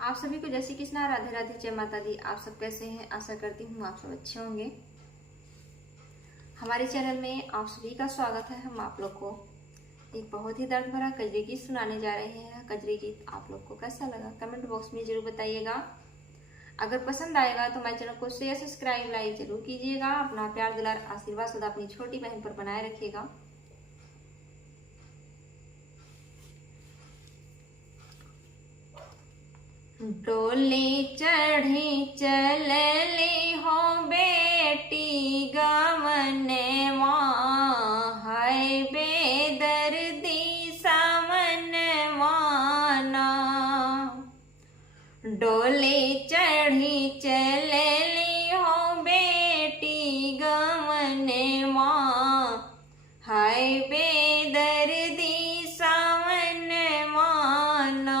आप सभी को जय श्री कृष्णा, राधे राधे, जय माता दी। आप सब कैसे हैं? आशा करती हूँ आप सब अच्छे होंगे। हमारे चैनल में आप सभी का स्वागत है। हम आप लोग को एक बहुत ही दर्द भरा कजरी गीत सुनाने जा रहे हैं। कजरी गीत आप लोग को कैसा लगा कमेंट बॉक्स में जरूर बताइएगा। अगर पसंद आएगा तो हमारे चैनल को शेयर, सब्सक्राइब, लाइक जरूर कीजिएगा। अपना प्यार, दुलार, आशीर्वाद सदा अपनी छोटी बहन पर बनाए रखिएगा। डोले चढ़े चलले हो बेटी गमने माँ, हाय बेदर्दी सामन माना। डोले चढ़ी चलले हो बेटी गमने माँ, हाय बेदर्दी सामन माना।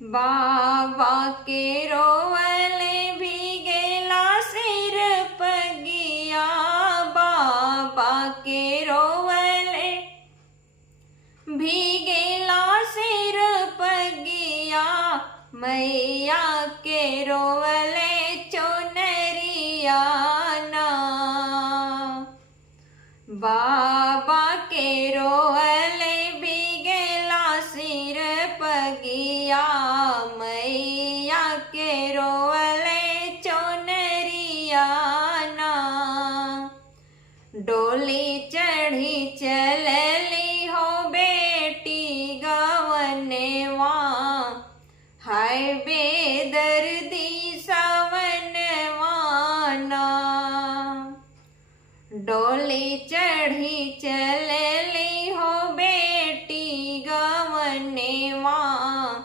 बाबा के रोवले भीगेला सिर पगिया, बाबा के रोवले भीगेला सिर पगिया, मैया के रोवले चुनरिया ना। बाबा के रोवले भीगेला सिर पगिया, मैया के रोवले चुनरिया ना। डोली चढ़ी चलली हो बेटी गवने माँ, हाय बेदर्दी सावन माना। डोली चढ़ी चलली हो बेटी गवने माँ,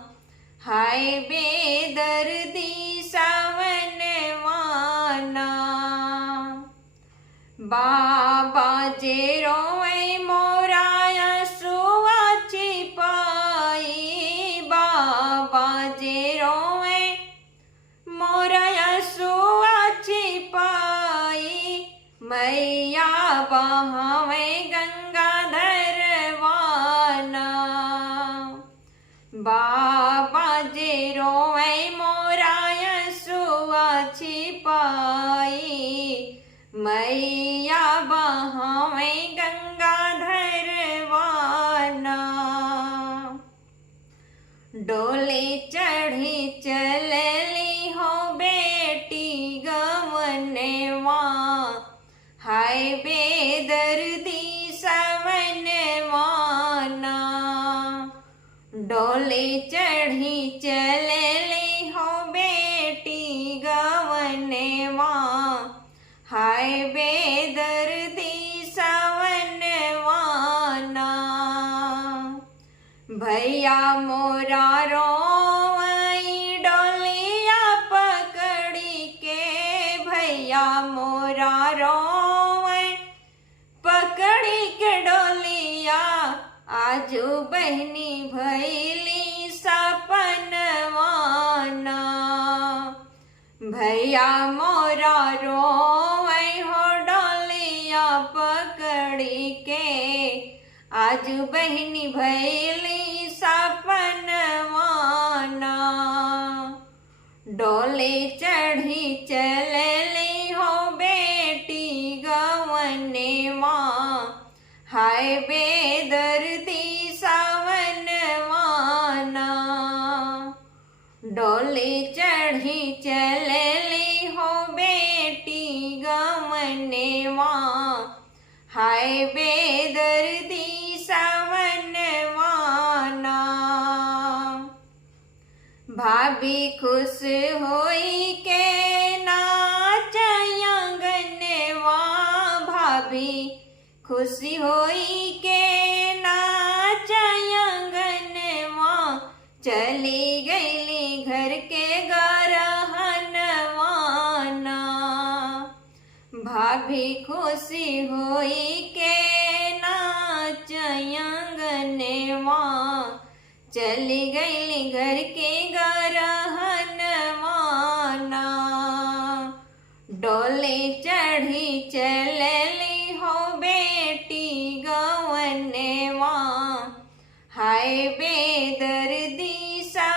हाय बेदर्दी सावन माना। बाबा जे रोए मोरा सुआ छिपाई, बाबा जे रोए मोरा सुआ छिपाई, मैया बहावे गंगाधर वाना। बाबा जे रोए मोरा सुआ छिपाई, मैया बहावे गंगाधर वाना। डोले चढ़ी चलली हो बेटी गवने माँ, हाय बेदर्दी सावन माना। डोले चढ़ी चलली हो बेटी गवने माँ, हाय बेदर्दी सावन माना। भैया मोरा रोवई डोलिया पकड़ी के, भैया मोरा रोवई पकड़ी के डोलिया, आजू बहनी भैली सपन वाना। भैया मोरा रोवई हो डोलिया पकड़ी के, आज बहनी भैली सपन वाना। डोले चढ़ी चलली हो बेटी गवने माँ, हाय बेदर्दी सावन माना। डोले चढ़ी चलली हो बेटी गवने माँ, हाय बेदर्दी सावन माना। भाभी खुश होई के नाच आंगनवा, भाभी खुशी होई के नाच आंगनवा, चली गईली घर के गरहनवाना। भाभी खुशी होई के नाच आंगनवा, चली गईली घर के गरहनवाना। डोले चढ़ी चलली हो बेटी गवने माँ, हाय बेदर्दी सा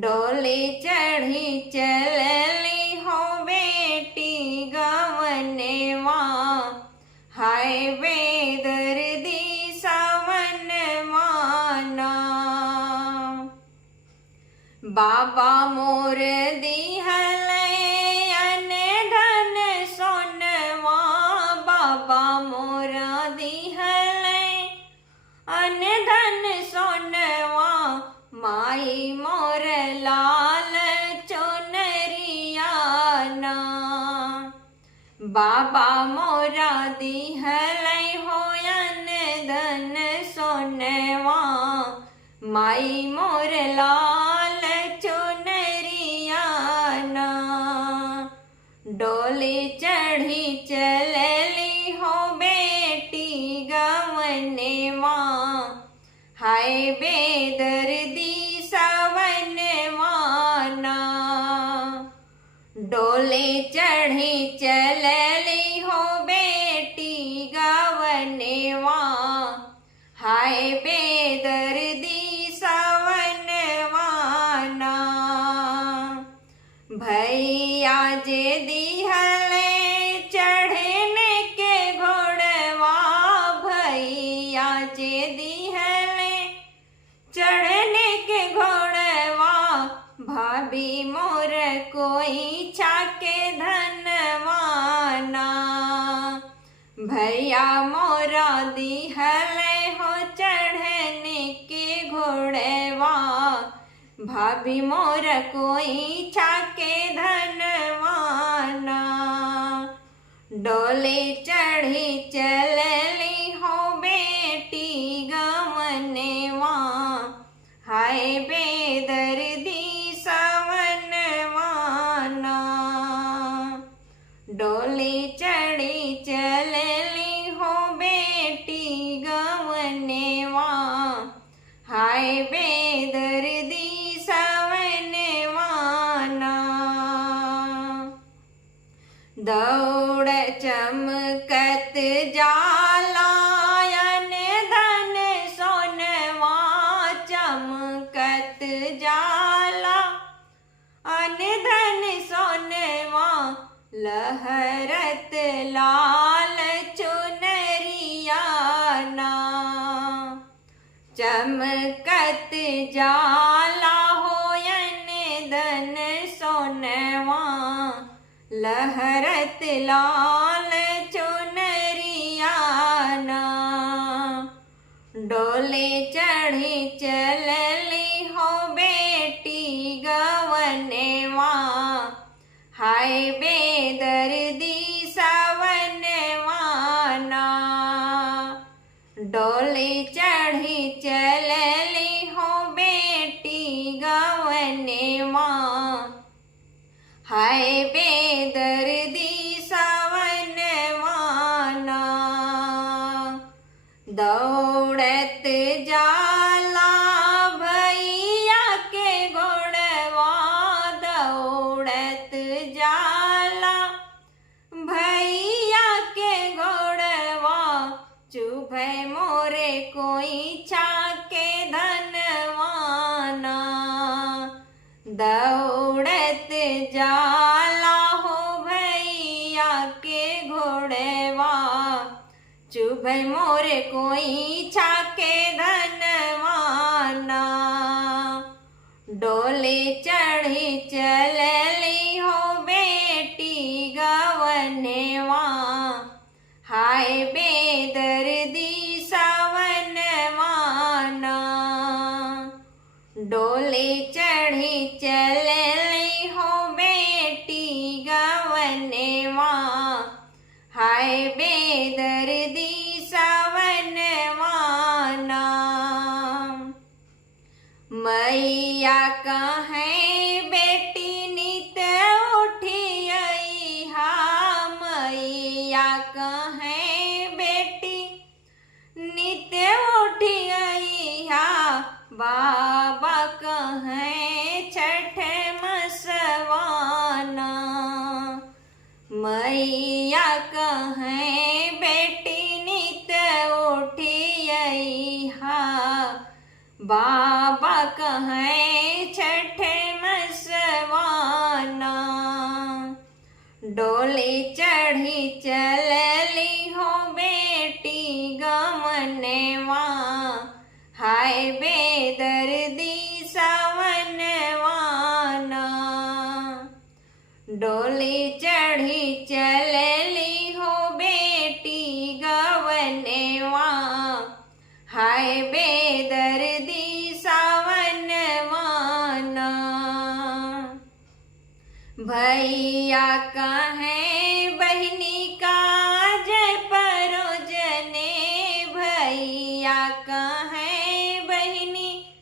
डोली चढ़ी चलली हो बेटी गवनवा, हाय बेदर्दी सावन माना। बाबा मोर दिहले अन धन सोनवा, बाबा मोर दिहले अन धन सोनवा, माई मोर लाल चुनरियाना। बाबा मोरा दिहले हो अन धन सोनवा, माई मोर लाल चुनरियाना। डोली चढ़ी चलली हो बेटी गवनवा, हाय बेदर्दी सावन माना। डोली चढ़ी चलली हो बेटी गवनवा, हाय बेदर्दी सावन माना। भैया जे दिहले चढ़ने के घोड़वा, भैया जे दिहले चढ़ने के घोड़वा, भाभी मोर कोई छाके धनवाना। भैया मोरा दिहले हो चढ़ने के घोड़वा, भाभी मोर कोई छाके धनवाना। डोली चढ़ी चलली हो बेटी गवनवा, हाय बेदर्दी सावन माना। डोली चढ़ी चलली हो बेटी गवनवा, हाय बेदर्दी सावन माना। दौड़ चमकत जाला अन धन सोनवा, चमकत जाला अन धन सोनवा, लहरत लाल चुनरियाना। चमकत जाला हो अन धन सोनवा, लहरत लाल चुनरियाना। डोली चढ़ी चलली हो बेटी गवनवा, हाय बेदर्दी सावन माना। डोली चढ़ी चलली हो बेटी गवनवा, हाय बेदर्दी सावन माना। दौड़त जाला भैया के घोड़वा, दौड़त जाला भैया के घोड़वा, चुभे मोरे कोई छाके धनवाना। दौड़त जाला हो भैया के घोड़वा, चुभे मोरे कोई छाके धनवाना। डोली चढ़ी चलली हो बेटी गवनवा, हाय बेदर्दी सावन माना। डोली चढ़ी चलली हो बेटी गवनवा, हाय बेदर्दी सावन माना। मैया कहें बेटी नित उठियई हा, मैया कहें बेटी नित उठियई हा, बाबा कहें छठ मसवाना। मैया कहें बेटी नित उठियई हा, बाबा कहें छठ चलली हो बेटी गमनवा, हाय बेदर्दी सवनवाना। डोली चढ़ी चलली हो बेटी गवनवा, हाय बेदर्दी सवनवाना। भैया कहें बहनी काज परोजने, भैया कहें बहनी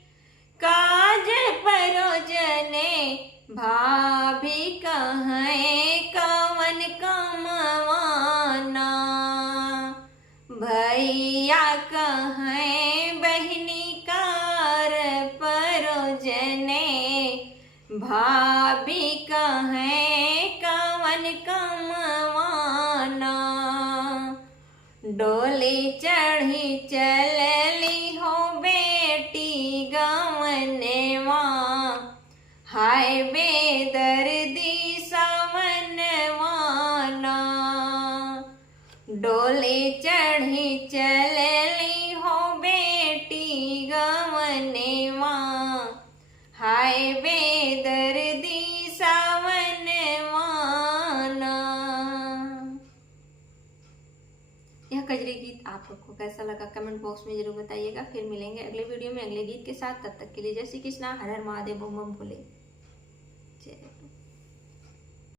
काज परोजने, भाभी कहें कवन कमवाना। भैया कहें बहनी कार परोजने, भाभी कहें कवन कमवाना। डोली चढ़ी चलली हो बेटी गवनवा, हाय बेदर्दी सवनवाना। डोली चढ़ी चलली हो बेटी गवनवा, हाय बेदर्दी सवनवाना। यह कजरी गीत आप लोग को कैसा लगा कमेंट बॉक्स में जरूर बताइएगा। फिर मिलेंगे अगले वीडियो में अगले गीत के साथ। तब तक के लिए जय श्री कृष्णा, हर हर महादेव, बम बम भोले। जय